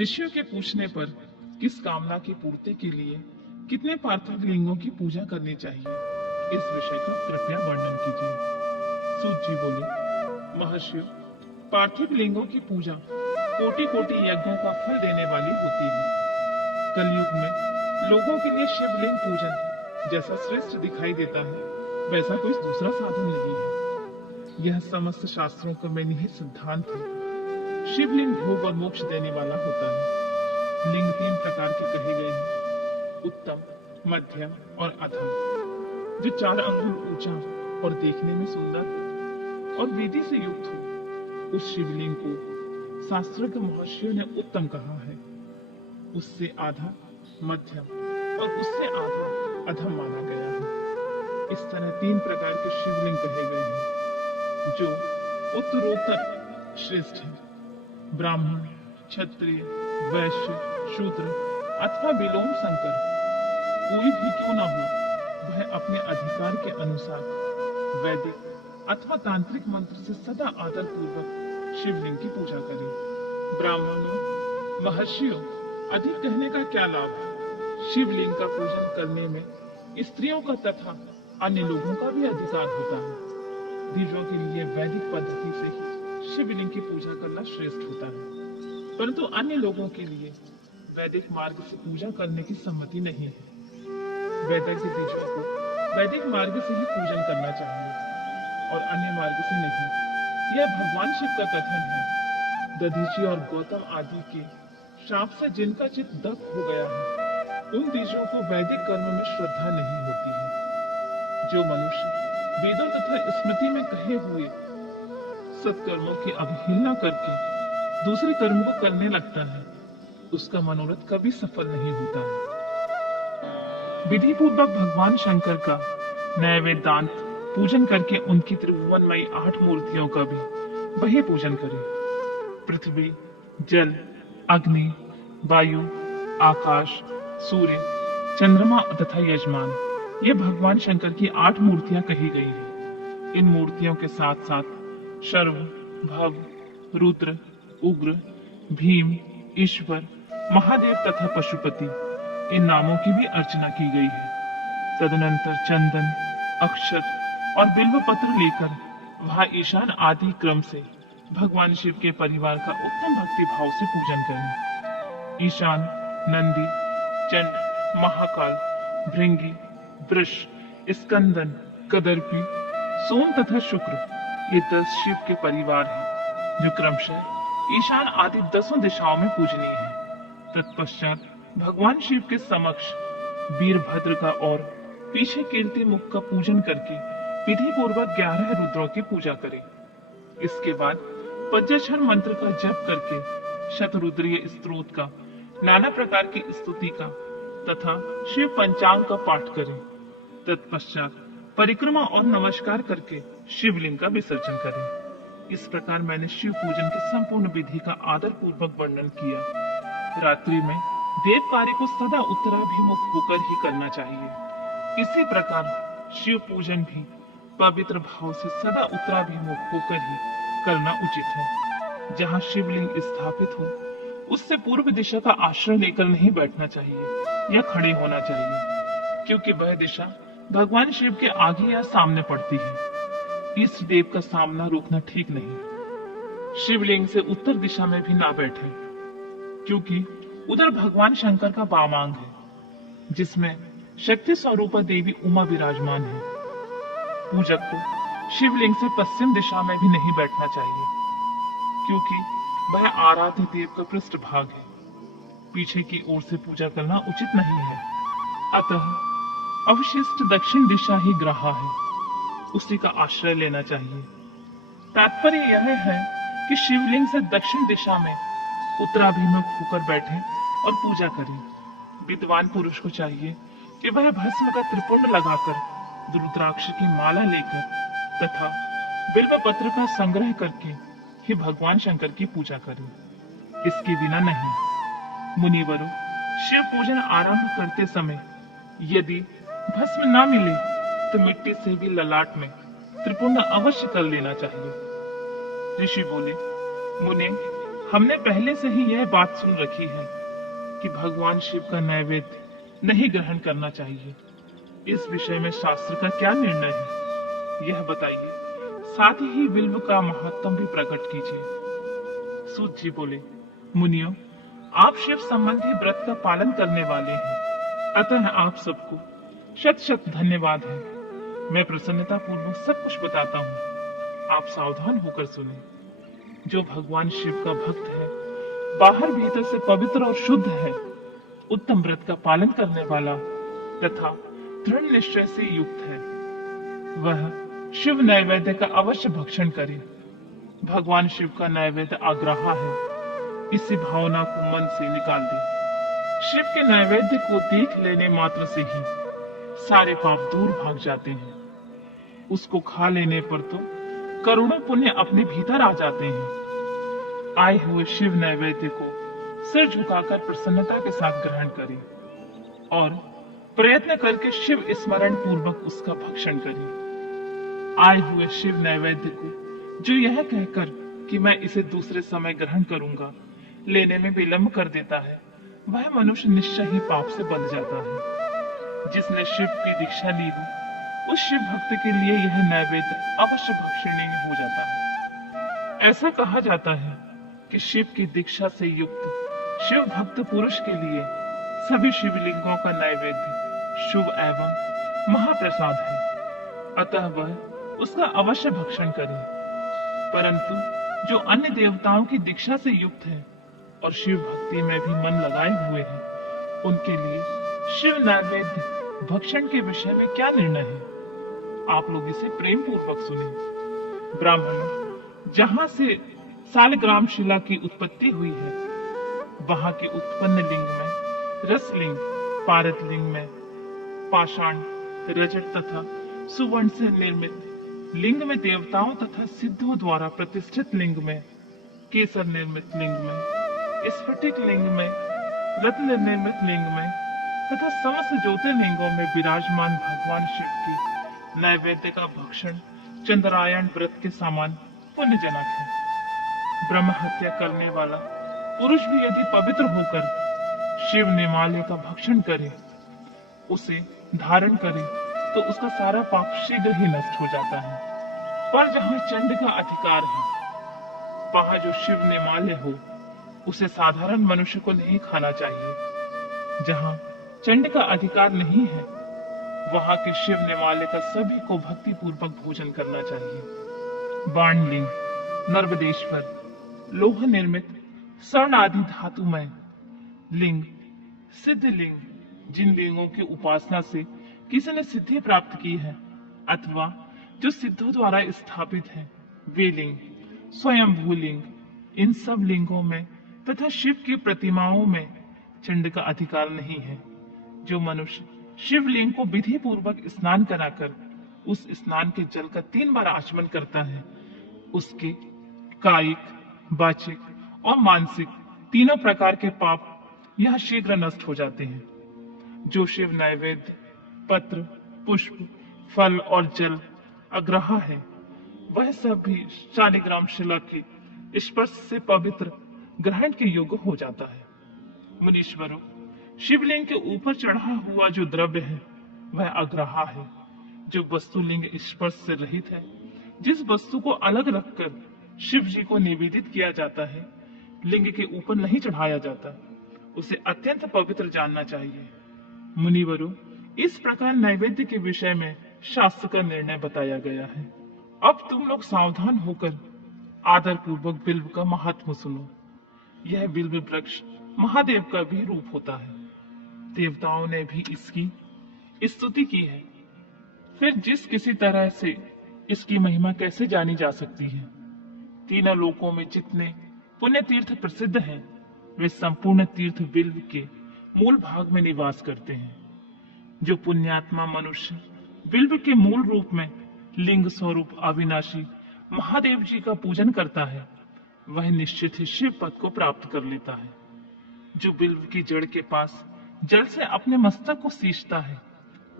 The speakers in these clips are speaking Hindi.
ऋषियों के पूछने पर किस कामना की पूर्ति के लिए कितने पार्थिव लिंगों की पूजा करनी चाहिए, इस विषय का कृपया वर्णन कीजिए। सूत जी बोले, महर्षियों, पार्थिव लिंगों की पूजा कोटि कोटि यज्ञों का फल देने वाली होती है। कलयुग में लोगों के लिए शिवलिंग पूजन जैसा श्रेष्ठ दिखाई देता है, वैसा कोई दूसरा साधन नहीं है। यह समस्त शास्त्रों का में निहित सिद्धांत है। शिवलिंग भोग और मोक्ष देने वाला होता है। लिंग 3 प्रकार के कहे गए हैं, उत्तम, मध्यम और अधम। जो 4 अंगुल ऊंचा और देखने में सुंदर हो और विधि से युक्त हो, उस शिवलिंग को शास्त्रज्ञ महर्षियों ने उत्तम कहा है। उससे आधा मध्यम और उससे आधा अधम माना गया है। इस तरह 3 प्रकार के शिवलिंग कहे गए हैं, जो उत्तरोत्तर श्रेष्ठ है। ब्राह्मण, क्षत्रिय, वैश्य, शूद्र अथवा विलोम संकर कोई भी क्यों ना हो, वह अपने अधिकार के अनुसार वैदिक अथवा तांत्रिक मंत्र से सदा आदर पूर्वक शिवलिंग की पूजा करे। ब्राह्मणों, महर्षियों, अधिक कहने का क्या लाभ है? शिवलिंग का पूजन करने में स्त्रियों का तथा अन्य लोगों का भी अधिकार होता है। द्विजों के लिए वैदिक पद्धति से ही शिवलिंग की पूजा करना श्रेष्ठ होता है, परंतु अन्य लोगों के लिए वैदिक मार्ग से पूजा करने की सम्मति नहीं है। वैदिक द्विजों को वैदिक मार्ग से ही पूजन करना चाहिए और अन्य मार्ग से नहीं। यह भगवान शिव का कथन है। दधीची और गौतम आदि के शाप से जिनका चित्त दग्ध हो गया है, उन द्विजों को वैदिक कर्म में श्रद्धा नहीं होती है। जो मनुष्य वेदों तथा स्मृति में कहे हुए सत्कर्मों की अवहेलना करके दूसरे कर्म को करने लगता है, उसका मनोरथ कभी सफल नहीं होता है। विधि पूर्वक भगवान शंकर का नए वेदांत पूजन करके उनकी त्रिभुवनमयी 8 मूर्तियों का भी वही पूजन करें। पृथ्वी, जल, अग्नि, वायु, आकाश, सूर्य, चंद्रमा तथा यजमान, ये भगवान शंकर की 8 मूर्तियां कही गई हैं। इन मूर्तियों के साथ साथ शर्व, भव, रुद्र, उग्र, भीम, ईश्वर, महादेव तथा पशुपति, इन नामों की भी अर्चना की गई है। तदनंतर चंदन, अक्षत और बिल्व पत्र लेकर वहां ईशान आदि क्रम से भगवान शिव के परिवार का उत्तम भक्ति भाव से पूजन करें। ईशान, नंदी, चंड, महाकाल, भृंगी, वृष, स्कंदन, कदर्पी, सोम तथा शुक्र, ये 10 शिव के परिवार हैं, जो क्रमशः ईशान आदि 10 दिशाओं में पूजनीय है। तत्पश्चात भगवान शिव के समक्ष वीरभद्र का और पीछे कीर्ति मुख का पूजन करके विधि पूर्वक 11 रुद्रों की पूजा करें। इसके बाद पंचाक्षर मंत्र का जप करके शतरुद्रीय स्तोत्र का, नाना प्रकार की स्तुति का तथा शिव पंचांग का पाठ करें। तत्पश्चात परिक्रमा और नमस्कार करके शिवलिंग का विसर्जन करें। इस प्रकार मैंने शिव पूजन की संपूर्ण विधि का आदर पूर्वक वर्णन किया। रात्रि में देव कार्य को सदा उत्तराभिमुख होकर ही करना चाहिए। इसी प्रकार शिव पूजन भी पवित्र भाव से सदा उत्तराभिमुख होकर ही करना उचित है। जहाँ शिवलिंग स्थापित हो, उससे पूर्व दिशा का आश्रय लेकर नहीं बैठना चाहिए या खड़े होना चाहिए, क्योंकि वह दिशा भगवान शिव के आगे या सामने पड़ती है। इस देव का सामना रोकना ठीक नहीं। शिवलिंग से उत्तर दिशा में भी ना बैठे, क्योंकि उधर भगवान शंकर का वामांग है, जिसमें शक्ति स्वरूपा देवी उमा विराजमान है। पूजक को शिवलिंग से पश्चिम दिशा में भी नहीं बैठना चाहिए, क्योंकि वह आराध्य देव का पृष्ठभाग है। पीछे की ओर से पूजा करना उचित नहीं है। अतः अवशिष्ट दक्षिण दिशा ही ग्राह्य है, उसी का आश्रय लेना चाहिए। तात्पर्य यह है कि शिवलिंग से दक्षिण दिशा में उत्तराभिमुख होकर बैठे और पूजा करें। विद्वान पुरुष को चाहिए कि वह भस्म का त्रिपुंड लगाकर रुद्राक्ष की माला लेकर तथा बिल्व पत्र का संग्रह करके ही भगवान शंकर की पूजा करें। इसके बिना नहीं। मुनिवरों, शिव पूजन आरंभ करते समय यदि भस्म ना मिले तो मिट्टी से भी ललाट में त्रिपुंड अवश्य कर लेना चाहिए। ऋषि बोले, मुने, हमने पहले से ही यह बात सुन रखी है कि भगवान शिव का नैवेद्य नहीं ग्रहण करना चाहिए। इस विषय में शास्त्र का क्या निर्णय है, यह बताइए। साथ ही बिल्व का महत्व भी प्रकट कीजिए। सूत जी बोले, मुनियों, आप शिव संबंधी व्रत का पालन करने वाले हैं, अतः आप सबको शत शत धन्यवाद है। मैं प्रसन्नता पूर्वक सब कुछ बताता हूँ, आप सावधान होकर सुने। जो भगवान शिव का भक्त है, बाहर भीतर से पवित्र और शुद्ध है, उत्तम व्रत का पालन करने वाला तथा दृढ़ निश्चय से युक्त है, वह शिव नैवेद्य का अवश्य भक्षण करे। भगवान शिव का नैवेद्य आग्रहा है, इसी भावना को मन से निकाल दे। शिव के नैवेद्य को देख लेने मात्र से ही सारे पाप दूर भाग जाते हैं। उसको खा लेने पर तो करोड़ों पुण्य अपने भीतर आ जाते हैं। आए हुए शिव नैवेद्य को सिर झुकाकर प्रसन्नता के साथ ग्रहण करें और प्रयत्न करके शिव स्मरण पूर्वक उसका भक्षण करें। आए हुए शिव नैवेद्य को जो यह कहकर कि मैं इसे दूसरे समय ग्रहण करूंगा लेने में विलंब कर देता है, वह मनुष्य निश्चय ही पाप से बंध जाता है। जिसने शिव की दीक्षा ली हो, उस शिव भक्त के लिए यह नैवेद्य अवश्य भक्षणीय हो जाता है। ऐसा कहा जाता है कि शिव की दीक्षा से युक्त शिव भक्त पुरुष के लिए सभी शिवलिंगों का नैवेद्य शुभ एवं महाप्रसाद है, अतः वह उसका अवश्य भक्षण करे। परंतु जो अन्य देवताओं की दीक्षा से युक्त है और शिव भक्ति में भी मन लगाए हुए हैं, उनके लिए शिव नैवेद्य भक्षण के विषय में क्या निर्णय है, आप लोग इसे प्रेम पूर्वक सुने। ब्राह्मणों, जहां से सालग्राम शिला की उत्पत्ति हुई है, वहां के उत्पन्न लिंग में रसलिंग, पारद लिंग में पाषाण, रजत तथा सुवर्ण से निर्मित लिंग में देवताओं तथा सिद्धों द्वारा प्रतिष्ठित लिंग में, केसर निर्मित लिंग में, स्फटिक लिंग में, रत्न निर्मित लिंग में तथा समस्त ज्योतिर्लिंगों में विराजमान भगवान शिव की नैवेद्य का भक्षण चंद्रायण व्रत के समान पुण्यजनक है। ब्रह्म हत्या करने वाला पुरुष भी यदि पवित्र होकर शिव निमाल्य का भक्षण करे, उसे धारण करे, तो उसका सारा पाप शीघ्र ही नष्ट हो जाता है। पर जहाँ चंड का अधिकार है, वहां जो शिव निमाल्य हो, उसे साधारण मनुष्य को नहीं खाना चाहिए। जहाँ चंड का अधिकार नहीं है, वहां के शिव निमाल्य का सभी को भक्ति पूर्वक भोजन करना चाहिए। बाणलिंग, नर्मदेश्वर, लोह निर्मित स्वर्ण आदि धातुमय लिंग, सिद्ध लिंग, जिन लिंगों की उपासना से किसी ने सिद्धि प्राप्त की है अथवा जो सिद्धों द्वारा स्थापित है, वे लिंग, स्वयंभू लिंग, इन सब लिंगों में तथा शिव की प्रतिमाओं में चंड का अधिकार नहीं है। जो मनुष्य शिवलिंग को विधि पूर्वक स्नान कराकर उस स्नान के जल का 3 बार आचमन करता है, उसके कायिक, वाचिक और मानसिक तीनों प्रकार के पाप यह शीघ्र नष्ट हो जाते हैं। जो शिव नैवेद्य, पत्र, पुष्प, फल और जल अग्रहा है, वह सब भी शालिग्राम शिला के स्पर्श से पवित्र ग्रहण के योग्य हो जाता है। मुनीश्वरों, शिवलिंग के ऊपर चढ़ा हुआ जो द्रव्य है, वह अग्रहा है। जो वस्तुलिंग स्पर्श से रहित है, जिस वस्तु को अलग रखकर शिव जी को निवेदित किया जाता है, लिंग के ऊपर नहीं चढ़ाया जाता, उसे अत्यंत पवित्र जानना चाहिए। मुनिवरों, इस प्रकार नैवेद्य के विषय में शास्त्र का निर्णय बताया गया है। अब तुम लोग सावधान होकर आदर पूर्वक बिल्व का महात्म सुनो। यह बिल्व वृक्ष महादेव का भी रूप होता है। देवताओं ने भी इसकी स्तुति की है। फिर जिस किसी तरह से इसकी महिमा कैसे जानी जा सकती है? तीनों लोकों में जितने पुण्य तीर्थ प्रसिद्ध हैं, वे संपूर्ण तीर्थ बिल्व के मूल भाग में निवास करते हैं। जो पुण्यात्मा मनुष्य बिल्व के मूल रूप में लिंग स्वरूप अविनाशी महादेव जी का पूजन करता है, वह निश्चित ही शिव पद को प्राप्त कर लेता है। जो बिल्व की जड़ के पास जल से अपने मस्तक को सींचता है,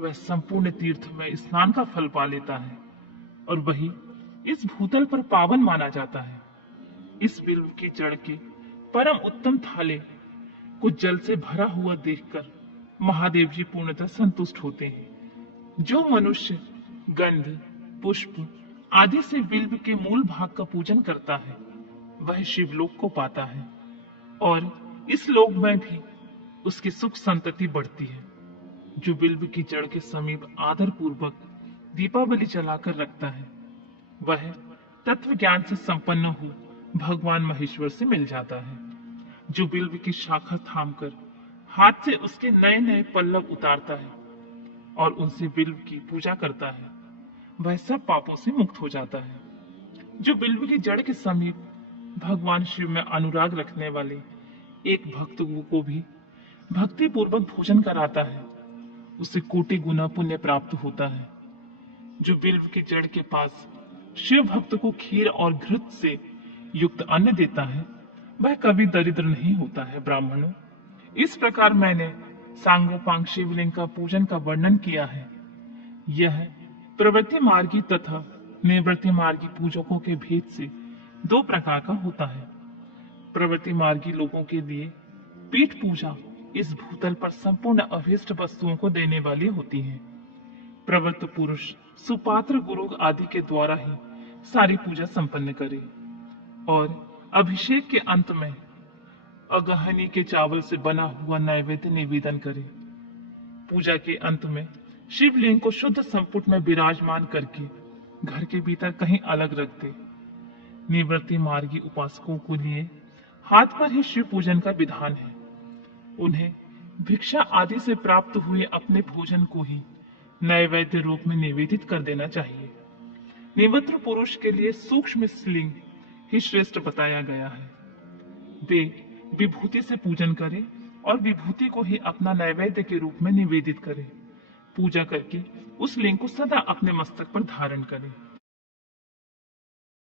वह संपूर्ण तीर्थ में स्नान का फल पा लेता है और वही इस भूतल पर पावन माना जाता है। इस बिल्व की जड़ के परम उत्तम थाले को जल से भरा हुआ देखकर महादेव जी पूर्णतः संतुष्ट होते हैं। जो मनुष्य गंध, पुष्प आदि से बिल्व के मूल भाग का पूजन करता है वह शिवलोक को पाता है और इस लोक में भी उसकी सुख संतति बढ़ती है। जो बिल्व की जड़ के समीप आदर पूर्वक दीपावली जलाकर रखता है वह तत्व ज्ञान से संपन्न हो भगवान महेश्वर से मिल जाता है। जो बिल्व की शाखा थामकर हाथ से उसके नए नए पल्लव उतारता है और उनसे बिल्व की पूजा करता है वह सब पापों से मुक्त हो जाता है। जो बिल्व की जड़ के समीप भगवान शिव में अनुराग रखने वाले एक भक्त को भी भक्ति पूर्वक भोजन कराता है उसे कोटि गुना पुण्य प्राप्त होता है। जो बिल्व की जड़ के पास शिव भक्त को खीर और घृत से युक्त अन्न देता है वह कभी दरिद्र नहीं होता है। ब्राह्मणों, इस प्रकार मैंने सांगोपांग शिवलिंग का पूजन का वर्णन किया है। यह प्रवृत्ति मार्गी तथा निवृत्ति मार्गी पूजकों के भेद से दो प्रकार का होता है। प्रवृत्ति मार्गी लोगों के लिए पीठ पूजा इस भूतल पर संपूर्ण अभीष्ट वस्तुओं को देने वाली होती है। प्रवृत्त पुरुष सुपात्र गुरु आदि के द्वारा ही सारी पूजा संपन्न करे और अभिषेक के अंत में अगहनी के चावल से बना हुआ नैवेद्य निवेदन करे। पूजा के अंत में शिवलिंग को शुद्ध संपुट में विराजमान करके घर के भीतर कहीं अलग रख दे। निवृत्ति मार्गी उपासकों के लिए हाथ पर ही शिव पूजन का विधान है। उन्हें भिक्षा आदि से प्राप्त हुए अपने भोजन को ही नैवेद्य रूप में निवेदित कर देना चाहिए। निवृत्त पुरुष के लिए सूक्ष्म शिवलिंग ही श्रेष्ठ बताया गया है। वे विभूति से पूजन करें और विभूति को ही अपना नैवेद्य के रूप में निवेदित करें। पूजा करके उस लिंग को सदा अपने मस्तक पर धारण करें।